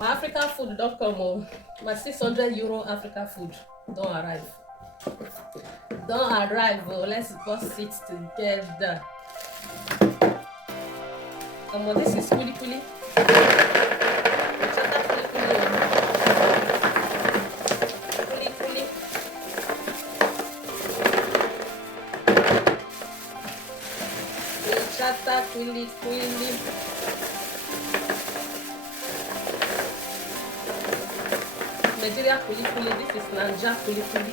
Africanfood.com. Oh, my 600 euro African food don't arrive. Don't arrive. Oh, let's bust it together. This is kuli kuli. Chata kuli kuli. Kuli kuli. Chata kuli kuli. Nigeria kuli kuli. This is Nanja kuli kuli.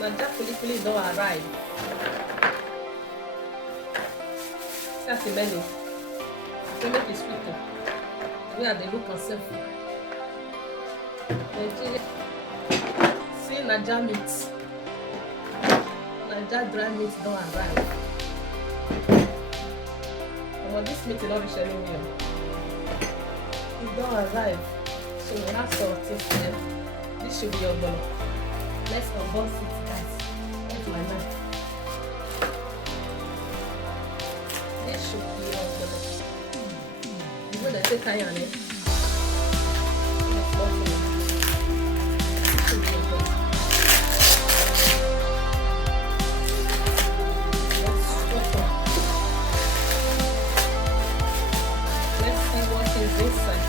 Nanja kuli kuli don't arrive. That's the menu. So make it sweet. We are the look yourself. Nigeria. See Naija meat. Naija dry meat don't arrive. This meat is not reach anywhere. It don't arrive. So we have salted here. This should be your bowl. Let's unbox it, guys. With my knife. This should be your bowl. You know they say cayenne, eh? Let's box it. This should be your bowl. Let's see what is inside.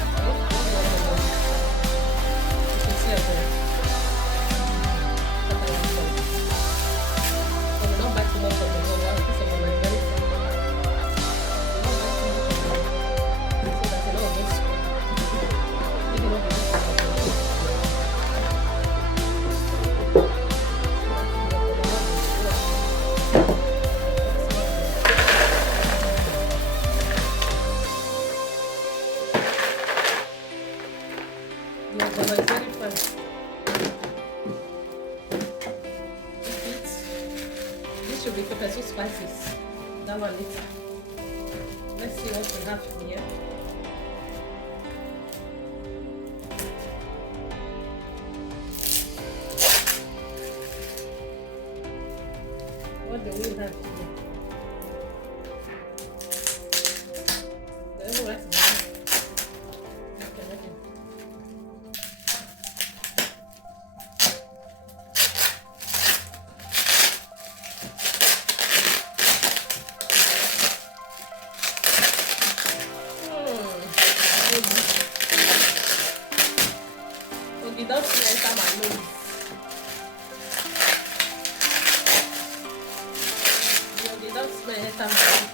This should be pepper soup spices. That one later. Let's see what we have here. What do we have here? Don't enter my nose. Don't smell enter my nose.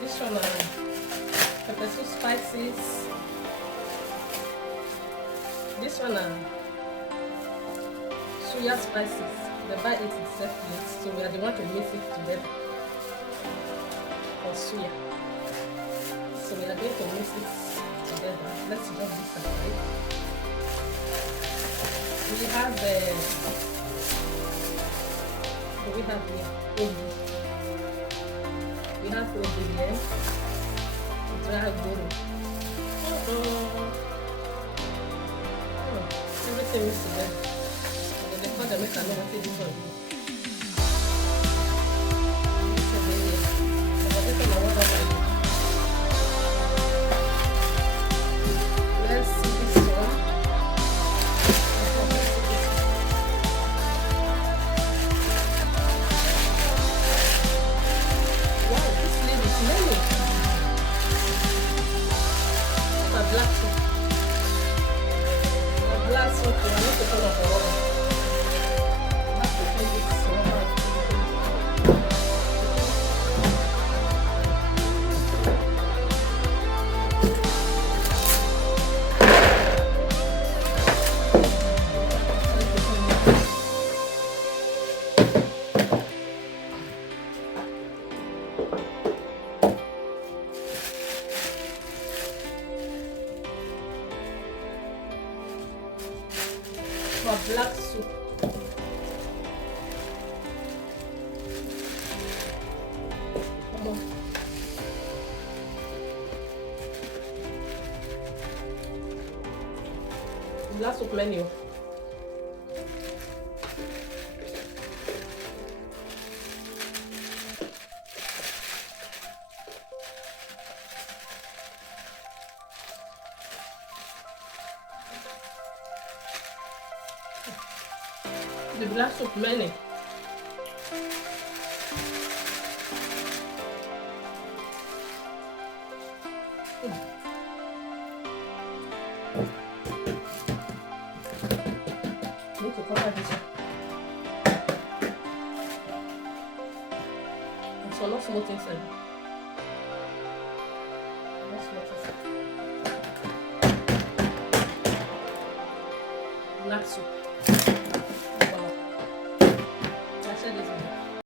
This one pepper soup spices. This one suya spices. The buy it separate, so we are the one to mix it together for suya. So we are going to mix it together. Let's drop this aside. We have what we have here? Ogi. We have ogi here. Dry goro. Everything is together. They make a know what it is for you. Let's see this one. Wow, this lid is many. A black soup. A black soup. I need to turn off the water. For black soup. Come on. Black soup menu. The black soup many. Need to cover this one. So not small things in. Not small things. Black soup.